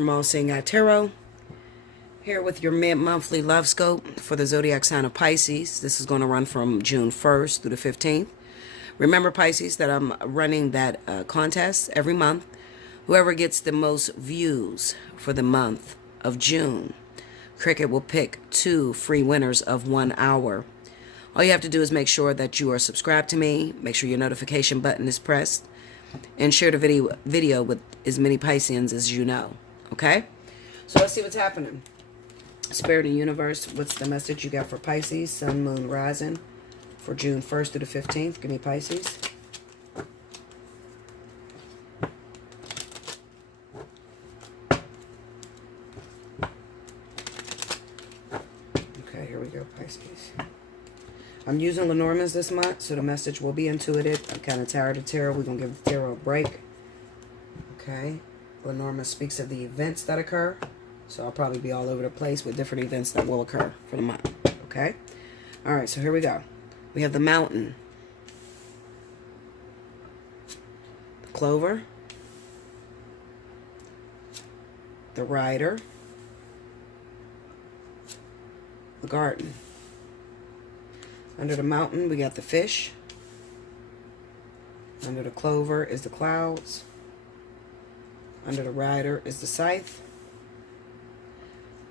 from Allseeingeyetarot, here with your mid-monthly love scope for the zodiac sign of Pisces. This is going to run from June 1st through the 15th. Remember, Pisces, that I'm running that contest every month. Whoever gets the most views for the month of June, Cricket will pick 2 free winners of 1 hour. All you have to do is make sure that you are subscribed to me, make sure your notification button is pressed, and share the video with as many Pisceans as you know. Okay? So let's see what's happening. Spirit and Universe, what's the message you got for Pisces, Sun, Moon, Rising for June 1st through the 15th? Give me Pisces. Okay, here we go, Pisces. I'm using Lenormand's this month, so the message will be intuitive. I'm kind of tired of tarot. We're going to give the tarot a break. Okay. Lenormand speaks of the events that occur. So I'll probably be all over the place with different events that will occur for the month. Okay. All right, so here we go. We have the Mountain. The Clover. The Rider. The Garden. Under the Mountain, we got the Fish. Under the Clover is the Clouds. Under the Rider is the Scythe.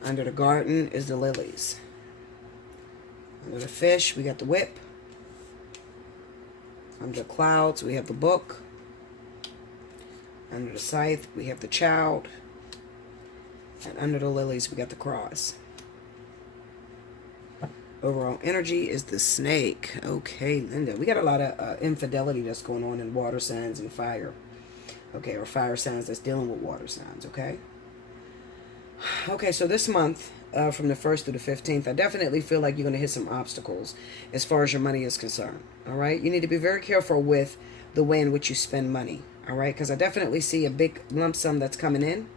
Under the Garden is the Lilies. Under the Fish, we got the Whip. Under the Clouds, we have the Book. Under the Scythe, we have the Child. And under the Lilies, we got the Cross. Overall energy is the Snake. Okay, Linda. We got a lot of infidelity that's going on in water signs and fire. Okay, or fire signs that's dealing with water signs, okay? Okay, so this month, from the 1st through the 15th, I definitely feel like you're going to hit some obstacles as far as your money is concerned, all right? You need to be very careful with the way in which you spend money, all right? Because I definitely see a big lump sum that's coming in,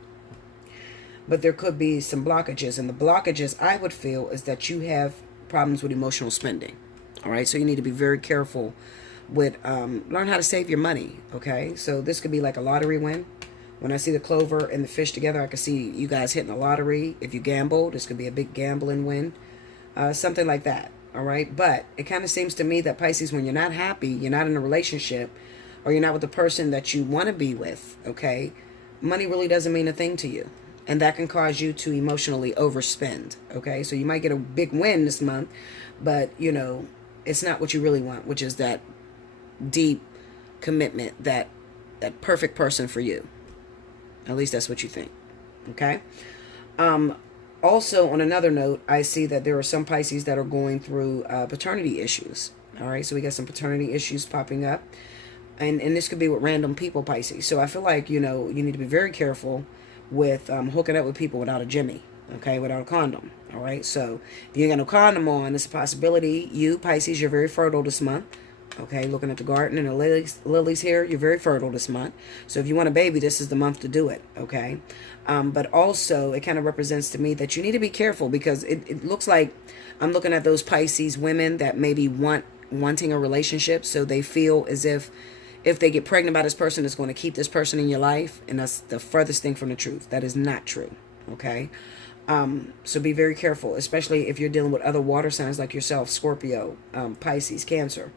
but there could be some blockages. And the blockages, I would feel, is that you have problems with emotional spending. All right, so you need to be very careful with learn how to save your money. Okay, so this could be like a lottery win. When I see the Clover and the Fish together, I can see you guys hitting a lottery. If you gamble, this could be a big gambling win, something like that. All right, but it kind of seems to me that Pisces, when you're not happy, you're not in a relationship, or you're not with the person that you want to be with, okay, money really doesn't mean a thing to you. And that can cause you to emotionally overspend, okay? So you might get a big win this month, but, you know, it's not what you really want, which is that deep commitment, that perfect person for you. At least that's what you think, okay? Also, on another note, I see that there are some Pisces that are going through paternity issues, all right? So we got some paternity issues popping up, and this could be with random people, Pisces. So I feel like, you know, you need to be very careful with hooking up with people without a Jimmy, okay, without a condom, all right? So if you ain't got no condom on, it's a possibility. You, Pisces, you're very fertile this month, okay? Looking at the garden and the lilies here, you're very fertile this month. So if you want a baby, this is the month to do it, okay? But also, it kind of represents to me that you need to be careful, because it looks like I'm looking at those Pisces women that maybe wanting a relationship, so they feel as if they get pregnant by this person, it's going to keep this person in your life. And that's the furthest thing from the truth. That is not true. Okay. So be very careful, especially if you're dealing with other water signs like yourself, Scorpio, Pisces, Cancer.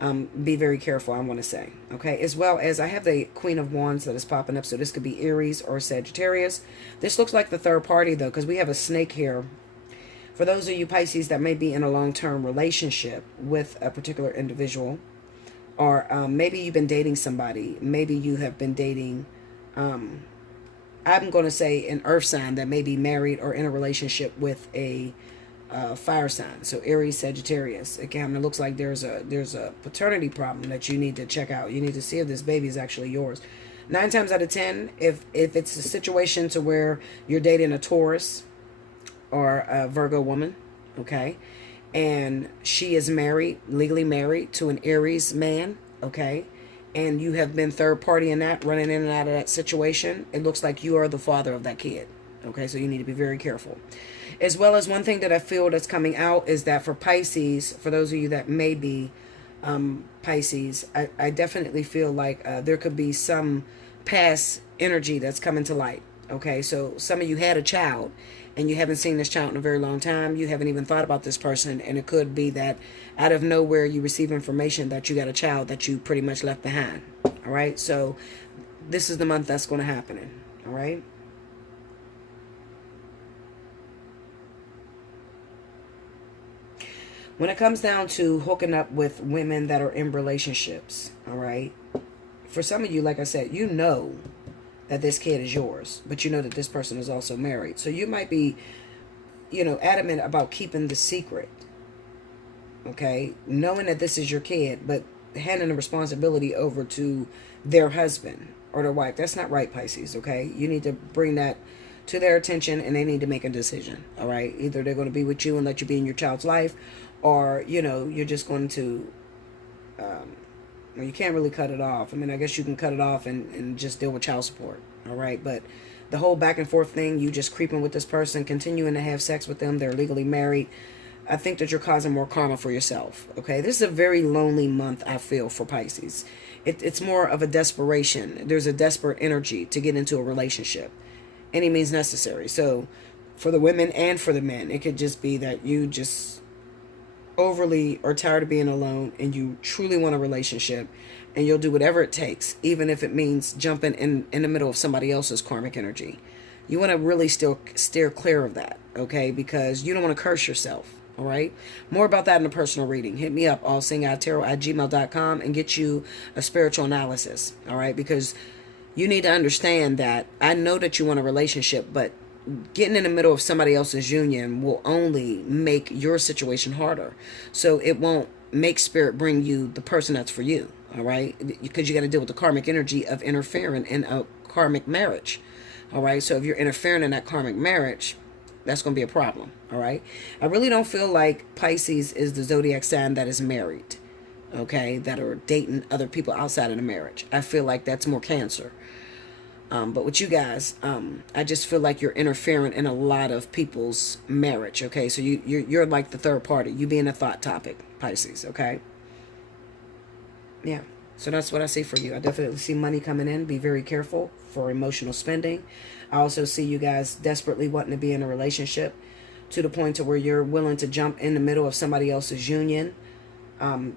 Be very careful, I want to say. Okay. As well as I have the Queen of Wands that is popping up. So this could be Aries or Sagittarius. This looks like the third party, though, because we have a snake here. For those of you Pisces that may be in a long-term relationship with a particular individual, or maybe you've been dating somebody. Maybe you have been dating, I'm going to say an earth sign that may be married or in a relationship with a fire sign. So Aries, Sagittarius. Again, it looks like there's a paternity problem that you need to check out. You need to see if this baby is actually yours. 9 times out of 10, if it's a situation to where you're dating a Taurus or a Virgo woman, okay, and she is married, legally married to an Aries man, okay, and you have been third party in that, running in and out of that situation, it looks like you are the father of that kid, okay, so you need to be very careful. As well as one thing that I feel that's coming out is that for Pisces, for those of you that may be Pisces, I definitely feel like there could be some past energy that's coming to light, Okay, so some of you had a child and you haven't seen this child in a very long time. You haven't even thought about this person, and it could be that out of nowhere you receive information that you got a child that you pretty much left behind. All right, so this is the month that's going to happen. All right. When it comes down to hooking up with women that are in relationships, all right, for some of you, like I said, you know that this kid is yours, but you know that this person is also married. So you might be, adamant about keeping the secret, okay, knowing that this is your kid, but handing the responsibility over to their husband or their wife. That's not right, Pisces, okay? You need to bring that to their attention, and they need to make a decision, all right? Either they're going to be with you and let you be in your child's life, or, you're just going to, well, you can't really cut it off. I mean, I guess you can cut it off and just deal with child support, all right? But the whole back and forth thing, you just creeping with this person, continuing to have sex with them, they're legally married, I think that you're causing more karma for yourself, okay? This is a very lonely month, I feel, for Pisces. It's more of a desperation. There's a desperate energy to get into a relationship. Any means necessary. So for the women and for the men, it could just be that you just overly are tired of being alone and you truly want a relationship, and you'll do whatever it takes, even if it means jumping in the middle of somebody else's karmic energy. You want to really still steer clear of that, okay? Because you don't want to curse yourself, all right? More about that in a personal reading. Hit me up, allseeingeyetarot@gmail.com, and get you a spiritual analysis, all right? Because you need to understand that I know that you want a relationship, but getting in the middle of somebody else's union will only make your situation harder. So it won't make spirit bring you the person that's for you, all right? Because you got to deal with the karmic energy of interfering in a karmic marriage, all right? So if you're interfering in that karmic marriage, that's going to be a problem, all right? I really don't feel like Pisces is the zodiac sign that is married, okay, that are dating other people outside of the marriage. I feel like that's more Cancer. But with you guys, I just feel like you're interfering in a lot of people's marriage, okay? So you're like the third party. You being a thought topic, Pisces, okay? Yeah, so that's what I see for you. I definitely see money coming in. Be very careful for emotional spending. I also see you guys desperately wanting to be in a relationship to the point to where you're willing to jump in the middle of somebody else's union,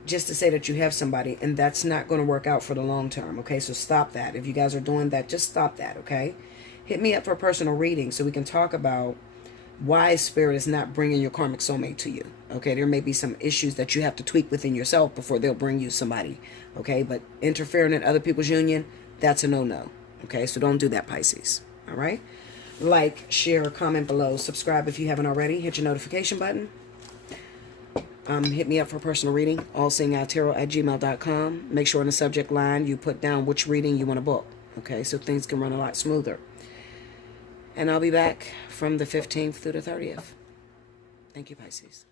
just to say that you have somebody, and that's not going to work out for the long term, okay? So stop that. If you guys are doing that, just stop that, okay? Hit me up for a personal reading so we can talk about why spirit is not bringing your karmic soulmate to you, okay? There may be some issues that you have to tweak within yourself before they'll bring you somebody, okay? But interfering in other people's union, that's a no-no, okay? So don't do that, Pisces, all right? Like, share, comment below, subscribe if you haven't already, hit your notification button. Hit me up for a personal reading, allseeingeyetarot@gmail.com. Make sure in the subject line you put down which reading you want to book, okay, so things can run a lot smoother. And I'll be back from the 15th through the 30th. Thank you, Pisces.